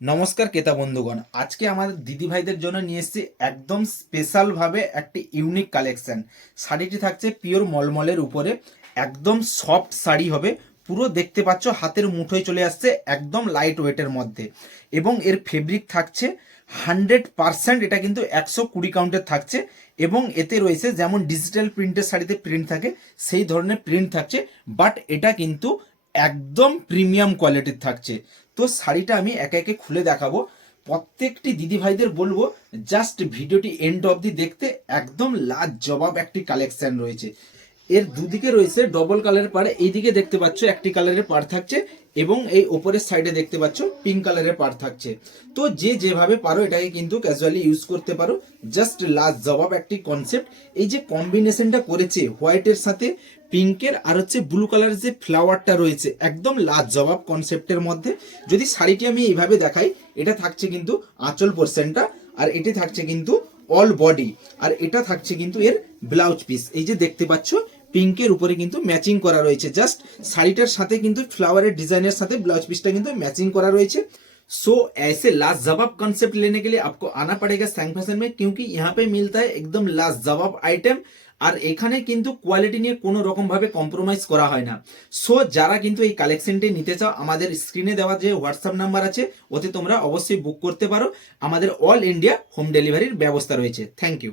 নমস্কার ক্রেতা বন্ধুগণ, আজকে আমাদের দিদি ভাইদের জন্য নিয়ে এসেছি একদম স্পেশাল ভাবে একটি ইউনিক কালেকশন। শাড়িটি থাকছে পিওর মলমলের উপরে, একদম সফট শাড়ি হবে। পুরো দেখতে পাচ্ছ হাতের মুঠোয় চলে আসছে, একদম লাইট ওয়েটের মধ্যে। এবং এর ফেব্রিক থাকছে 100%, এটা কিন্তু 120 কাউন্টের থাকছে। এবং এতে রয়েছে যেমন ডিজিটাল প্রিন্টের শাড়িতে প্রিন্ট থাকে সেই ধরনের প্রিন্ট থাকছে, বাট এটা কিন্তু একদম প্রিমিয়াম কোয়ালিটির থাকছে। তো শাড়িটা আমি একে একে খুলে দেখাবো। প্রত্যেকটি দিদি ভাইদের বলবো জাস্ট ভিডিওটি এন্ড অবধি দেখতে, একদম লাজবাব একটি কালেকশন রয়েছে। এর দুদিকে রয়েছে ডবল কালারের পাড়, এইদিকে দেখতে পাচ্ছ একটি কালারের পাড় থাকছে এবং এই ওপরের সাইডে দেখতে পাচ্ছ পিঙ্ক কালারের পাড় থাকছে। তো যে যেভাবে পারো এটাকে কিন্তু ক্যাজুয়ালি ইউজ করতে পারো। জাস্ট লাজবাব একটি কনসেপ্ট। এই যে কম্বিনেশনটা করেছে হোয়াইটের সাথে পিঙ্কের আর হচ্ছে ব্লু কালারের যে ফ্লাওয়ারটা রয়েছে, একদম লাজবাব কনসেপ্টের মধ্যে। যদি শাড়িটি আমি এইভাবে দেখাই, এটা থাকছে কিন্তু আঁচল পোর্শনটা, আর এটি থাকছে কিন্তু অল বডি, আর এটা থাকছে কিন্তু এর ব্লাউজ পিস। এই যে দেখতে পাচ্ছ পিঙ্কের উপরে কিন্তু ম্যাচিং করা রয়েছে। জাস্ট শাড়িটার সাথে কিন্তু फ्लावरेर डिजाइनर साथ ब्लाउज पीसटा किंतु मैचिंग करा रही है। सो ऐसे लाजवाब कॉन्सेप्ट लेने के लिए आपको आना पड़ेगा सैंग फैशन में, क्योंकि यहाँ पे मिलता है एकदम लाजवाब आइटम। আর এখানে কিন্তু কোয়ালিটি নিয়ে কোনো রকম ভাবে কম্প্রোমাইজ করা হয় না। সো যারা কিন্তু এই কালেকশনটি নিতে চাও, আমাদের স্ক্রিনে দেওয়া যে হোয়াটসঅ্যাপ নাম্বার আছে ওতে তোমরা অবশ্যই বুক করতে পারো। আমাদের অল ইন্ডিয়া হোম ডেলিভারির ব্যবস্থা রয়েছে। Thank you.